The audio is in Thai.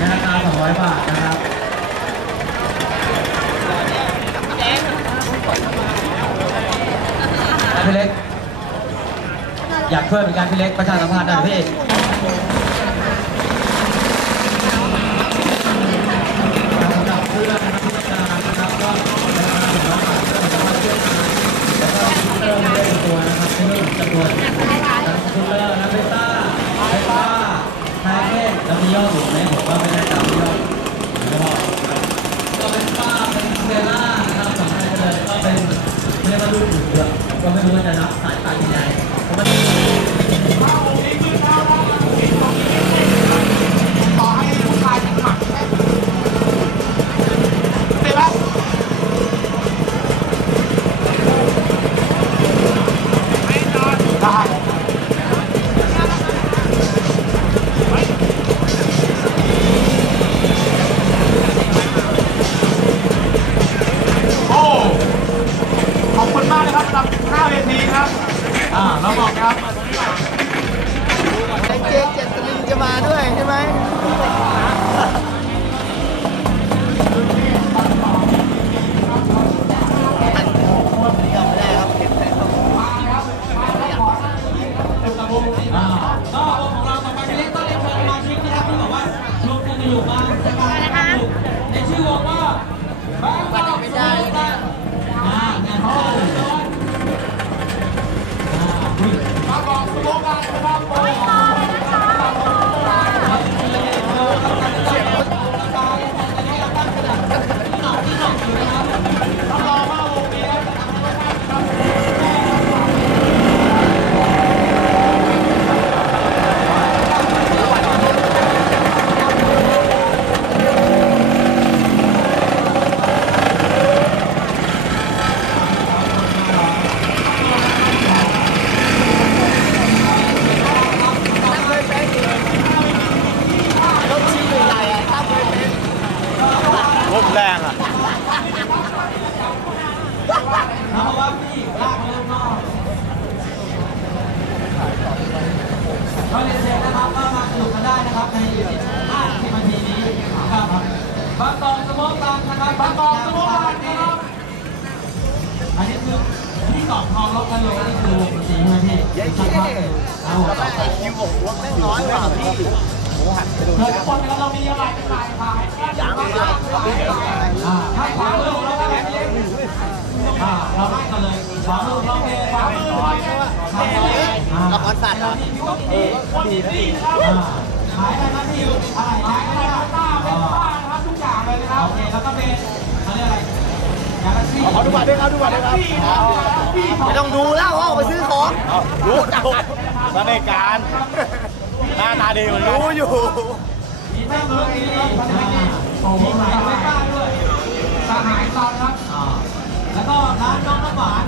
ในราคา 200 บาทนะครับนะพี่เล็ก อยากช่วยเหมือนกันพี่เล็กประชาสัมพันธ์หน่อยพี่สำหรับเพื่อนนะครับพิจารณานะครับก็ในราคาหนึ่งร้อยบาทเพื่อนสามารถช่วยกันแล้วก็คอมพิวเตอร์ไม่ได้เป็นตัวนะครับไม่รู้จำนวนทั้งคอมพิวเตอร์นะเบต้าเบต้าไทเทนแล้วมียอดอยู่ไหม ก็ไม่รู้ว่าจะนับสายตายังไงเพราะมัน แล้วบอกครับ บางกองสโมกตันนะครับบางกองสโมกตันนะครับอันนี้คือที่กาะทองลบกันลงนี่คือวงดนตรีใช่ไหมพี่เย้เย้เอาหัวต่อไปคิวผมว่าแม่งน้อยกว่าพี่เชิญทุกคนนะครับเรามีอะไรเป็นลายขายยังไม่ได้อ่าถ้าขวามือของเราได้ไหมอ่าเราไล่กันเลยขวามือเราเป็นขวามือขวามืออ่าละครสัตว์เหรอคนดีดีนะครับอ่าขายอะไรครับพี่อะไรขายอะไรต้าเป็นป้า เอเคแวก็นขอไดูบัตรด้วยครับดูบัตรด้วยครับไม่ต้องดูแล้วออาไปซื้อของรู้จักสนิทการหน้าตาดีรู้อยู่มีแม่เมืองดีมีหมายไฟ้าด้วยสหายตอนครับแล้วก็ร้านน้องน้ำหวาน